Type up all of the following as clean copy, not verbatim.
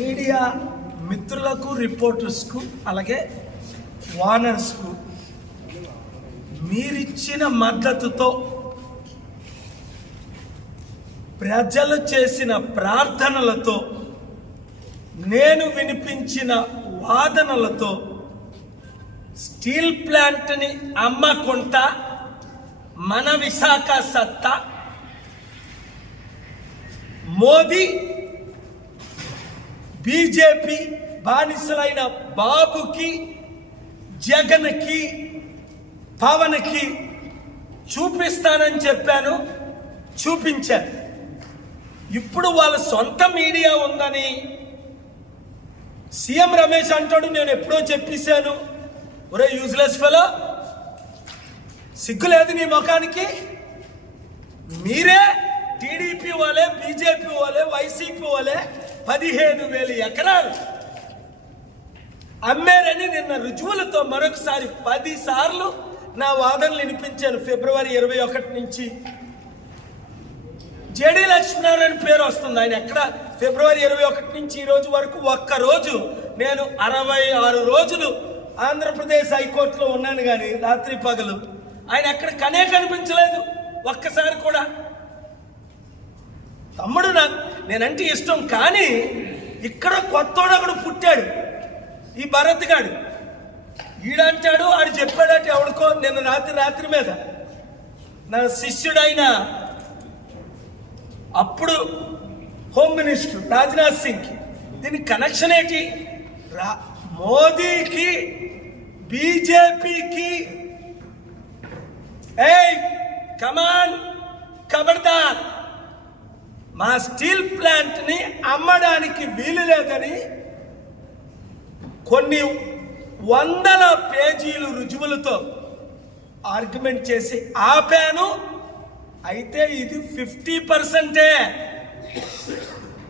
Media మిత్రులకు, రిపోర్టర్స్కు, అలాగే వానర్స్కు మీరిచ్చిన మద్దతుతో, ప్రజలు చేసిన ప్రార్థనలతో, నేను వినిపించిన వాదనలతో స్టీల్ ప్లాంట్ని అమ్మకుంటా మన విశాఖ సత్తా మోదీ, బీజేపీ బానిసలైన బాబుకి, జగన్కి, పవన్కి చూపిస్తానని చెప్పాను, చూపించాను. ఇప్పుడు వాళ్ళ సొంత మీడియా ఉందని సీఎం రమేష్ అంటాడు. నేను ఎప్పుడో చెప్పేశాను, ఒరే యూజ్లెస్ ఫెలో, సిగ్గులేదు నీ ముఖానికి? మీరే టీడీపీ వాళ్ళే, బీజేపీ వాళ్ళే, వైసీపీ వాళ్ళే 15,000 ఎకరాలు అమ్మారని నిన్న రుజువులతో మరొకసారి 10 సార్లు నా వాదనలు వినిపించాను. ఫిబ్రవరి 21 నుంచి జేడీ లక్ష్మీనారాయణ పేరు వస్తుంది. ఆయన ఎక్కడ ఫిబ్రవరి 21 నుంచి ఈ రోజు వరకు ఒక్కరోజు నేను 66 రోజులు ఆంధ్రప్రదేశ్ హైకోర్టులో ఉన్నాను, కానీ రాత్రి పగలు ఆయన ఎక్కడ కనిపించలేదు ఒక్కసారి కూడా. తమ్ముడు నేనంటే ఇష్టం, కానీ ఇక్కడ కొత్తోడు ఒకడు పుట్టాడు, ఈ భరత్ గాడు. ఈడంటాడు, ఆడు చెప్పాడట ఎవడికో నిన్న రాత్రి మీద, నా శిష్యుడైన అప్పుడు హోమ్ మినిస్టర్ రాజ్నాథ్ సింగ్కి. దీనికి కనెక్షన్ ఏంటి? మోదీకి, బీజేపీకి, ఏయ్ కమాన్ ఖబర్దార్, మా స్టీల్ ప్లాంట్ని అమ్మడానికి వీలు లేదని కొన్ని 100 పేజీలు రుజువులతో ఆర్గ్యుమెంట్ చేసి ఆపాను. అయితే ఇది 50%.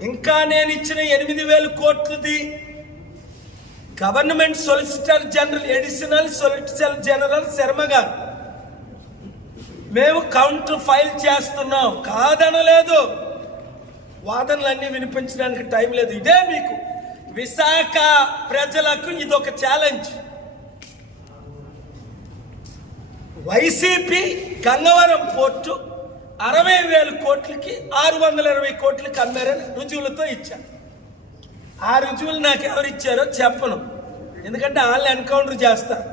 ఇంకా నేను ఇచ్చిన 8,000 కోట్లది government solicitor general, additional solicitor general Sharma గారు, మేము కౌంటర్ ఫైల్ చేస్తున్నాం, కాదనలేదు. వాదనలన్నీ వినిపించడానికి టైం లేదు. ఇదే మీకు విశాఖ ప్రజలకు ఇదొక ఛాలెంజ్. వైసీపీ గంగవరం పోర్టు 60,000 కోట్లకి 620 కోట్లకి అమ్మారని రుజువులతో ఇచ్చారు. ఆ రుజువులు నాకు ఎవరు ఇచ్చారో చెప్పను, ఎందుకంటే వాళ్ళని ఎన్కౌంటర్ చేస్తారు.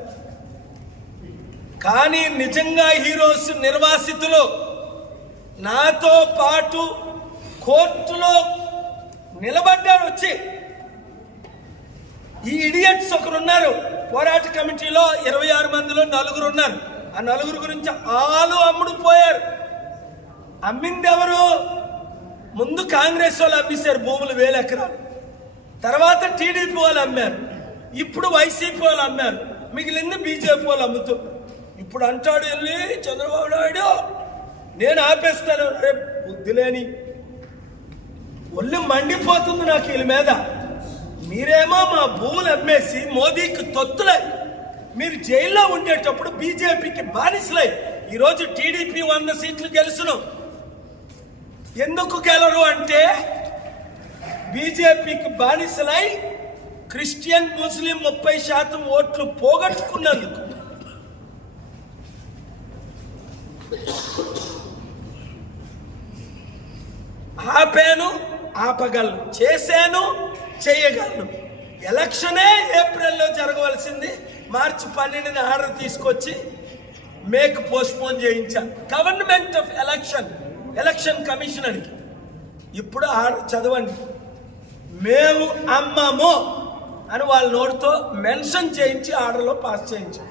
కానీ నిజంగా హీరోస్ నిర్వాసితులు నాతో పాటు కోర్టులో నిలబడ్డారు. వచ్చి ఈ ఇడియట్స్ ఒకరున్నారు, పోరాట కమిటీలో 26 మందిలో 4 ఉన్నారు. ఆ 4 గురించి ఆలు అమ్ముడు పోయారు. అమ్మింది ఎవరు? ముందు కాంగ్రెస్ వాళ్ళు అమ్మేశారు భూములు 1000 ఎకరాలు, తర్వాత టీడీపీ వాళ్ళు అమ్మారు, ఇప్పుడు వైసీపీ వాళ్ళు అమ్మారు, మిగిలింది బీజేపీ వాళ్ళు అమ్ముతున్నారు. ఇప్పుడు అంటాడు వెళ్ళి చంద్రబాబు నాయుడు, నేను ఆపేస్తాను. రే బుద్ధిలేని, ఒళ్ళు మండిపోతుంది నాకు వీళ్ళ మీద. మీరేమో మా భూములు అమ్మేసి మోదీకి తొత్తులై, మీరు జైల్లో ఉండేటప్పుడు బీజేపీకి బానిసలై ఈరోజు టీడీపీ 100 సీట్లు గెలుచును. ఎందుకు గెలరు అంటే బీజేపీకి బానిసలై క్రిస్టియన్, ముస్లిం 30% ఓట్లు పోగొట్టుకున్నందుకు. ఆపాను, ఆపగలను, చేశాను, చేయగలను. ఎలక్షనే ఏప్రిల్లో జరగవలసింది మార్చి 12న ఆర్డర్ తీసుకొచ్చి మేక్ పోస్ట్పోన్ చేయించాను గవర్నమెంట్ ఆఫ్ ఎలక్షన్ కమిషనర్కి. ఇప్పుడు ఆర్డర్ చదవండి. మేము అమ్మము అని వాళ్ళ నోటితో మెన్షన్ చేయించి ఆర్డర్లో పాస్ చేయించాం.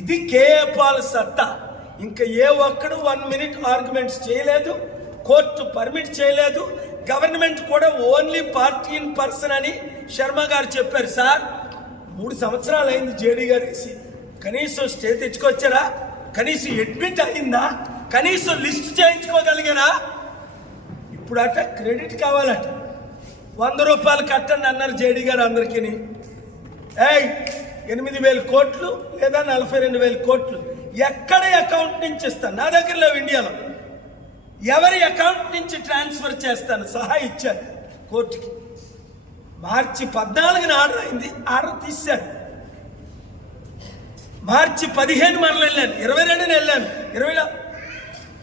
ఇది కేఏ పాల్ సత్తా. ఇంకా ఏ ఒక్కడు 1 మినిట్ ఆర్గ్యుమెంట్స్ చేయలేదు, కోర్టు పర్మిట్ చేయలేదు. గవర్నమెంట్ కూడా ఓన్లీ పార్టీ ఇన్ పర్సన్ అని శర్మ గారు చెప్పారు. సార్ 3 సంవత్సరాలు అయింది జేడీ గారు వేసి, కనీసం స్టే తెచ్చుకొచ్చారా? కనీసం అడ్మిట్ అయిందా? కనీసం లిస్ట్ చేయించుకోగలిగారా? ఇప్పుడు అట క్రెడిట్ కావాలట, 100 రూపాయలు కట్టండి అన్నారు జేడీ గారు అందరికీ. 8,000 కోట్లు లేదా 42,000 కోట్లు ఎక్కడ అకౌంట్ నుంచి ఇస్తాను? నా దగ్గర లేవు ఇండియాలో. ఎవరి అకౌంట్ నుంచి ట్రాన్స్ఫర్ చేస్తాను సహా ఇచ్చాను కోర్టుకి. మార్చి 14న ఆర్డర్ అయింది, ఆర్డర్ తీశారు. మార్చి 15 మరల వెళ్ళాను, 22న వెళ్ళాను, 20లో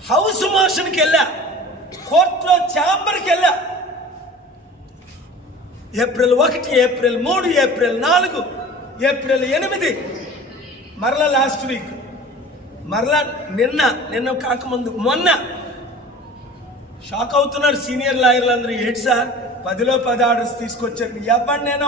హౌస్ మోషన్కి వెళ్ళా, కోర్టులో ఛాంబర్కి వెళ్ళా. ఏప్రిల్ 1, ఏప్రిల్ 3, ఏప్రిల్ 4, ఏప్రిల్ 8, మరలా లాస్ట్ వీక్, మరలా నిన్న కాకముందు మొన్న. షాక్ అవుతున్నారు సీనియర్ లాయర్లు అందరూ. ఏంటి సార్ 10లో 10 ఆర్డర్స్ తీసుకొచ్చారు, ఎవరినైనా